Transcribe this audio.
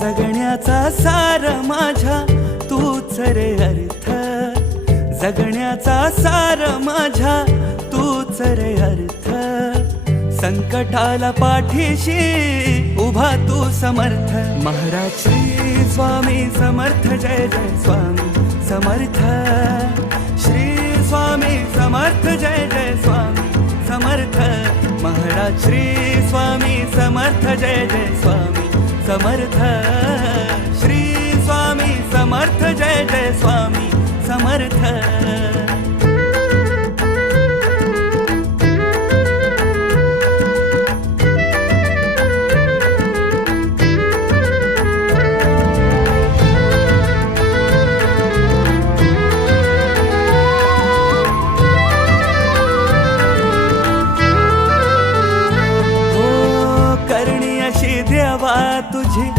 जगण्याचा सार माझ्या तूच रे अर्थ, जगण्याचा सार माझ्या तूच रे अर्थ. संकटाला पाठीशी उभा तू समर्थ. महाराज श्री स्वामी समर्थ, जय जय स्वामी समर्थ. श्री स्वामी समर्थ, जय जय स्वामी समर्थ. महाराज श्री स्वामी समर्थ, जय जय स्वामी समर्थ. श्री स्वामी समर्थ, जय जय स्वामी समर्थ.